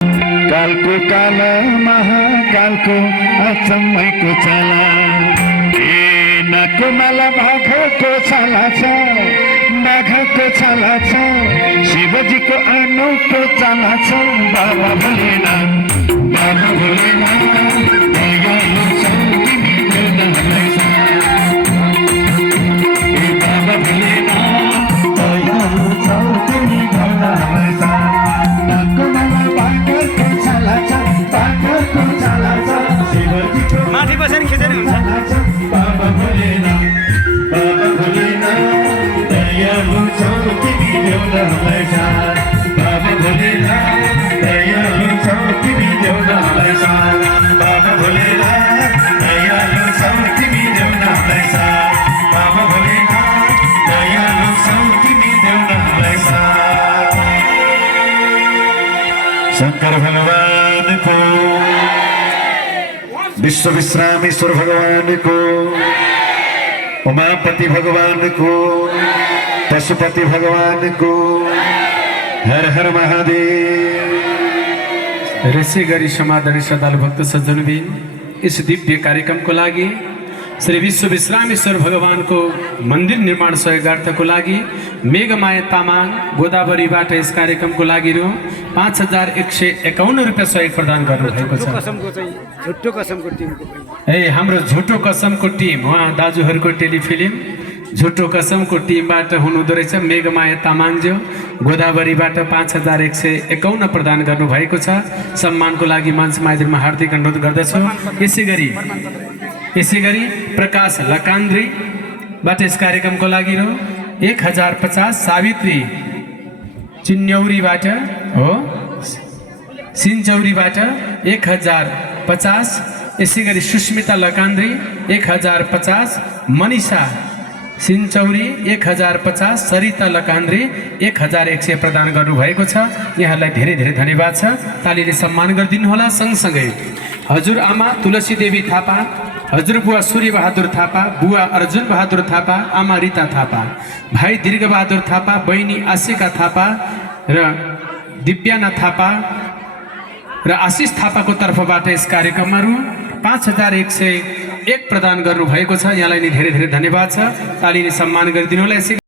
कालको काला महाकालको अचम्मैको चला नाकको माला बाघको छाला छ बाघको छाला छ शिवजीको अनौठो चाला छ बाबा भोलेनाथ बाबा भोलेनाथ दयालु छौ तिमी देउतालाई बाबा भोलेनाथ दयालु छौ तिमी देउतालाई नाकको माला बाघको छाला छ बाघको छाला छ शिवजीको माथि बसेर खिचेर हुन्छ बाबा भोलेनाथ दयालु छौ तिमी देउतालाई बाबा भोलेनाथ दयालु छौ तिमी देउतालाई बाबा भोलेनाथ दयालु छौ तिमी देउतालाई बाबा भोलेनाथ दयालु छौ तिमी देउतालाई शंकर भगवानको विश्व विश्रामेश्वर भगवानको उमापति भगवानको पशुपति भगवानको हर हर महादेव। यसै गरी समादरणीय श्रद्धालु भक्त सज्जनबिन इस दिव्य कार्यक्रमको लागि श्री विश्व विश्रामेश्वर भगवानको मन्दिर निर्माण सहयोगार्थको लागि मेघमाया तामाङ गोदावरीबाट यस कार्यक्रमको लागि रु 5151 रुपियाँ सहयोग प्रदान गर्नुभएको छ। झुट्टो कसमको टिमको हाम्रो झुटो कसमको टिम उहाँ दाजुहरूको टेलिफिल्म झुटो कसमको टिमबाट हुनुहुँदो रहेछ। मेघमाया तामाङज्यू गोदावरीबाट 5151 प्रदान गर्नुभएको छ। सम्मानको लागि मञ्चमा आइदिनमा हार्दिक अनुरोध गर्दछु। यसै गरी प्रकाश लकान्द्रीबाट यस कार्यक्रमको लागि रु 1050 सावित्री चिन्यौरीबाट हो सिन्चौरीबाट 1050। यसै गरी सुस्मिता लकान्द्री 1050, मनिषा सिन्चौरी 1050, सरिता लकान्द्री 1100 प्रदान गर्नुभएको छ। यहाँलाई धेरै धेरै धन्यवाद छ। तालीले सम्मान गरिदिनु होला। सँगसँगै हजुर आमा तुलसी देवी थापा, हजुर बुवा सूर्य बहादुर थापा, बुवा अर्जुन बहादुर थापा, आमा रिता थापा, भाइ दीर्घ बहादुर थापा, बहिनी आशिका थापा र दिव्याना थापा र आशिष थापाको तर्फबाट यस कार्यक्रममा रु 5101 प्रदान गर्नुभएको छ। यहाँलाई नि धेरै धेरै धन्यवाद छ। तालीले सम्मान गरिदिनु होला।